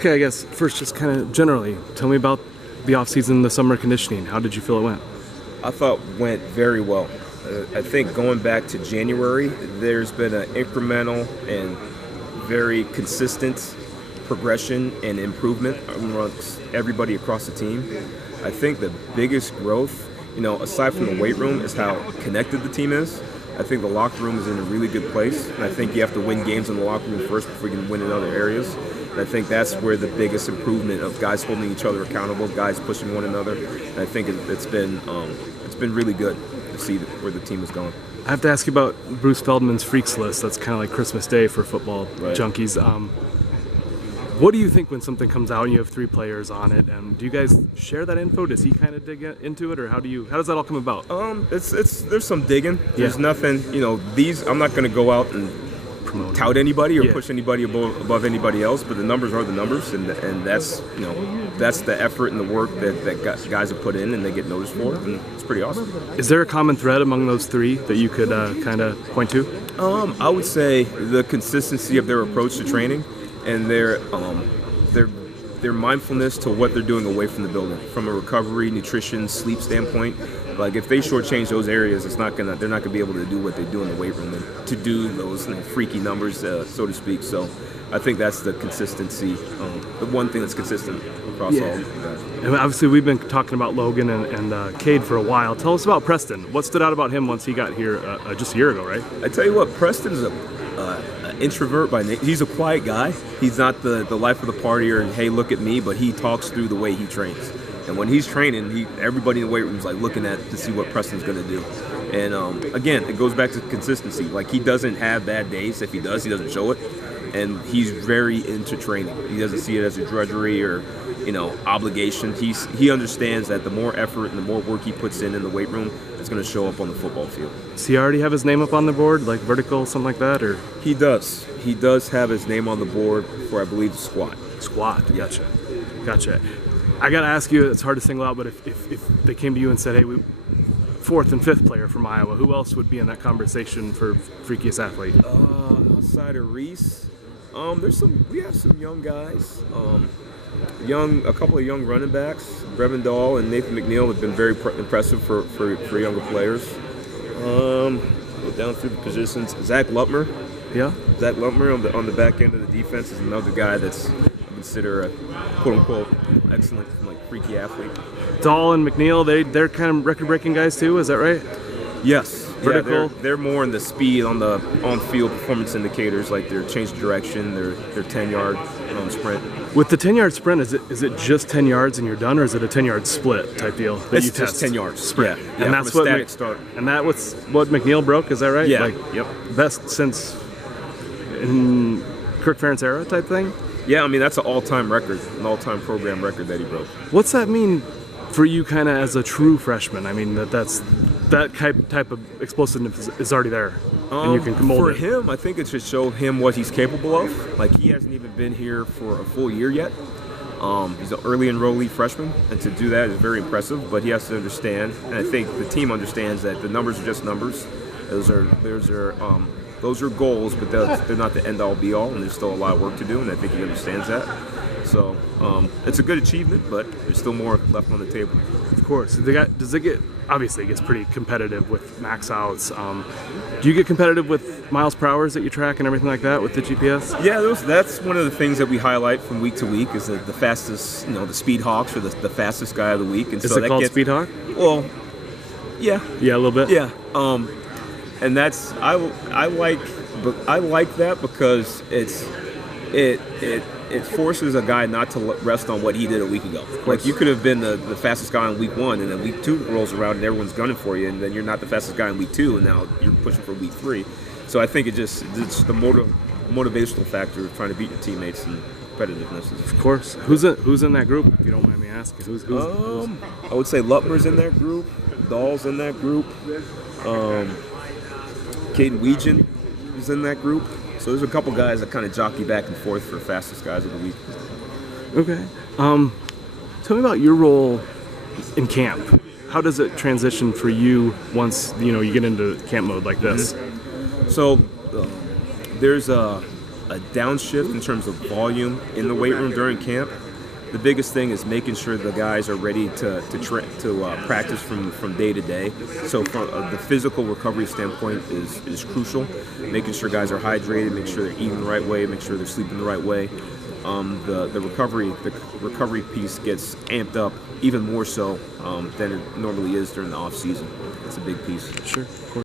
Okay, I guess first just kind of generally, tell me about the off-season, the summer conditioning. How did you feel it went? I thought went very well. I think going back to January, there's been an incremental and very consistent progression and improvement amongst everybody across the team. I think the biggest growth, aside from the weight room, is how connected the team is. I think the locker room is in a really good place, and I think you have to win games in the locker room first before you can win in other areas. And I think that's where the biggest improvement of guys holding each other accountable, guys pushing one another. And I think it's been really good to see where the team is going. I have to ask you about Bruce Feldman's Freaks List. That's kind of like Christmas Day for football junkies. What do you think when something comes out and you have 3 players on it? Do you guys share that info? Does he kind of dig into it, or how does that all come about? There's some digging. There's nothing, I'm not going to go out and tout anybody or push anybody above anybody else, but the numbers are the numbers, and that's that's the effort and the work that guys have put in and they get noticed for, and it's pretty awesome. Is there a common thread among those 3 that you could kind of point to? I would say the consistency of their approach to training and their mindfulness to what they're doing away from the building, from a recovery, nutrition, sleep standpoint. Like if they shortchange those areas, they're not gonna be able to do what they do in the weight room and to do those freaky numbers, so to speak. So I think that's the consistency, the one thing that's consistent across all of you guys. And obviously we've been talking about Logan and Cade for a while. Tell us about Preston. What stood out about him once he got here just a year ago, right? I tell you what, Preston's an introvert by nature. He's a quiet guy. He's not the life of the party or, hey, look at me, but he talks through the way he trains. And when he's training, everybody in the weight room is like looking to see what Preston's going to do. And again, it goes back to consistency. Like he doesn't have bad days. If he does, he doesn't show it. And he's very into training. He doesn't see it as a drudgery or obligation. He understands that the more effort and the more work he puts in the weight room, it's going to show up on the football field. Does he already have his name up on the board, like vertical, something like that, or? He does. He does have his name on the board for, I believe, squat. Squat. Gotcha. I got to ask you, it's hard to single out, but if they came to you and said, hey, 4th and 5th player from Iowa, who else would be in that conversation for Freakiest Athlete? Outside of Reese, we have some young guys. A couple of young running backs, Brevin Dahl and Nathan McNeil have been very impressive for younger players. Go down through the positions. Zach Lutmer. Yeah. Zach Lutmer on the back end of the defense is another guy that's considered a quote-unquote excellent, freaky athlete. Dahl and McNeil, they're kind of record-breaking guys too, is that right? Yes. Vertical. Yeah, they're more in the speed on the on-field performance indicators, like their change of direction, their 10-yard sprint. With the 10-yard sprint, is it just 10 yards and you're done, or is it a 10-yard split type deal that It's you just test? 10 yards sprint. Yeah, and that's from a what static start. And that's what McNeil broke, is that right? Yeah. Yep. Best since in Kirk Ferentz era type thing? Yeah, I mean that's an all-time record, an all-time program record that he broke. What's that mean for you, kind of as a true freshman? I mean that type of explosiveness is already there, and you can mold for it. him, I think it should show him what he's capable of. Like he hasn't even been here for a full year yet. He's an early enrollee freshman, and to do that is very impressive. But he has to understand, and I think the team understands that the numbers are just numbers. Those are goals, but they're not the end-all, be-all, and there's still a lot of work to do, and I think he understands that. So it's a good achievement, but there's still more left on the table. Of course. Obviously it gets pretty competitive with max outs. Do you get competitive with miles per hours that you track and everything like that with the GPS? Yeah, that's one of the things that we highlight from week to week is the fastest, the Speed Hawks or the fastest guy of the week. And is it called Speed Hawk? Well, yeah. Yeah, a little bit? Yeah. And that's I like that because it forces a guy not to rest on what he did a week ago. Like you could have been the fastest guy in week 1, and then week 2 rolls around and everyone's gunning for you, and then you're not the fastest guy in week 2, and now you're pushing for week 3. So I think it's the motivational factor of trying to beat your teammates and competitiveness. Of course. Who's in that group, if you don't mind me asking? Who's I would say Lutmer's in that group. Dahl's in that group. Caden Weegan is in that group. So there's a couple guys that kind of jockey back and forth for fastest guys of the week. Okay. Tell me about your role in camp. How does it transition for you once you get into camp mode like this? So there's a downshift in terms of volume in the weight room during camp. The biggest thing is making sure the guys are ready to practice from day to day. So from the physical recovery standpoint is crucial. Making sure guys are hydrated, make sure they're eating the right way, make sure they're sleeping the right way. The recovery piece gets amped up even more so than it normally is during the off season. It's a big piece. Sure, of course.